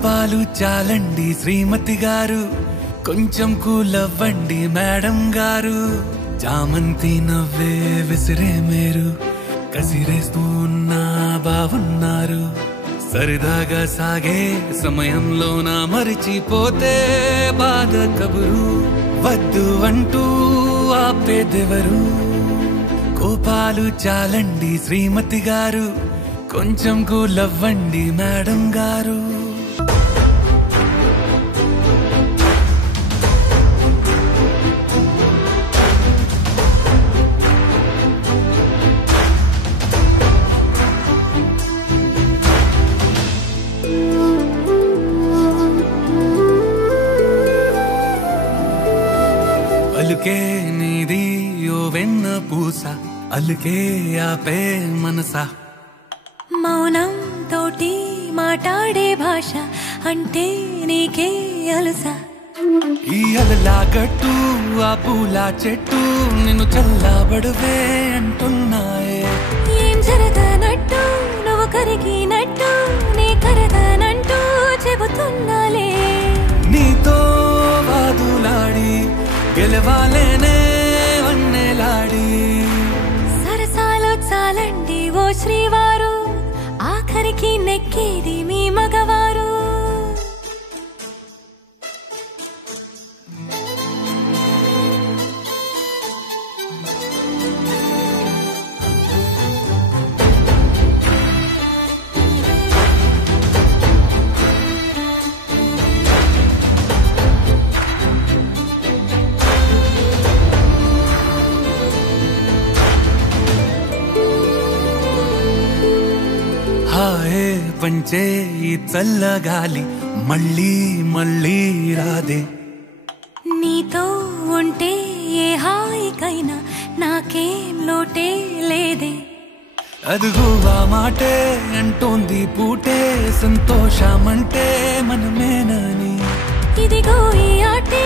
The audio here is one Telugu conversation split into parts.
కోపాలు చాలండి శ్రీమతి గారు, కొంచెం కూలవ్వండి మేడం గారు. చామంతి నవ్వే విసిరే మీరు, కసిరేస్తూ ఉన్నా బావున్నారు. సరదాగా సాగే సమయంలో నా మరిచిపోతే బాధ కబురు, వద్దు అంటూ ఆపేదెవరు. కోపాలు చాలండి శ్రీమతి గారు, కొంచెం కూలవ్వండి మేడం గారు. అలుకే నీది ఓ వెన్న పూస, అలుకే ఆపే మనసా. మౌనం తోటి మాట్లాడే భాష అంటే నీకే అలుసా. ఈ అలలా గట్టు ఆ పూల చెట్టు నిన్ను చల్లబడువే అంటున్నాయే. ఏం జరగనట్టు నువ్వు కరిగినట్టు నీ కరగనంటూ చెబుతున్నాలే. నీతో వాదులాడి గెలవాలేనే వన్నెలాడి. సరసాలు చాలండి ఓ శ్రీవారు, ఆఖరికి నెక్కేది మీ మగవారు. హాయే పంచే ఈ చల్లగాలి మళ్ళీ మళ్ళీ రాదే. నీతో ఉంటే ఏ హాయికైనా నాకేం లోటే లేదే. అదుగు ఆ మాటే అంటోంది పూటే, సంతోషమంటే మనమేనని. ఇదిగో ఈ ఆటే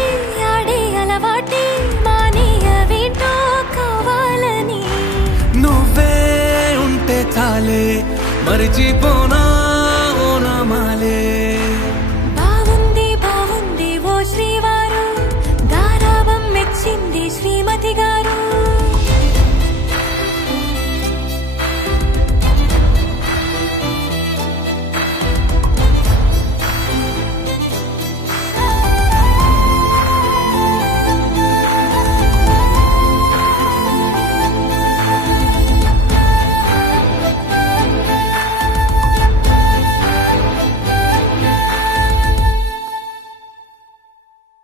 ఆడే అలవాటే మానేయవేంటో కావాలని. నువ్వే ఉంటే చాలే మరిచిపోనా